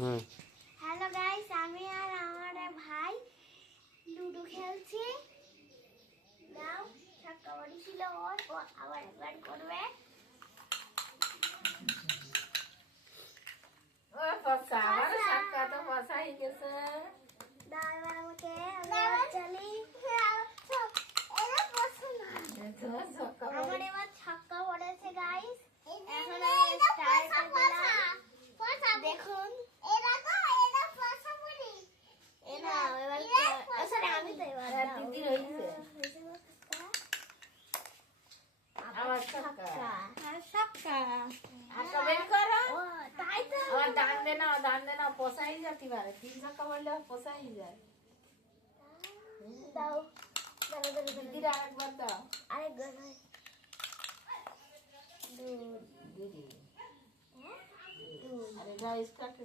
Hello guys, আমি আর আমার ভাই লুডো খেলছি। নাও ছক্কা পড়েছিল ওর, ও আবার একবার করবে। ও ফসা আমার ছক্কা তো ফসাই গেছে। দাও এবার আমাকে, আমি চলি। আমার এবার ছক্কা পড়েছে গাইস। এখন আমি স্টার্ট দিলাম। দেখুন এনা এবার আসলে আমি তো এবার দিদির হইছে আমার ছক্কা ছক্কা হাতটা বের করো। ও তাই তো আর ডান দেনা ফসাই যেতে পারে। তিন ছক্কা মারলে ফসাই যায়। দাও দাও দাও দিদির আরেকবার দাও। আরেকবার দিদি হ্যাঁ আরে যা স্টার্ট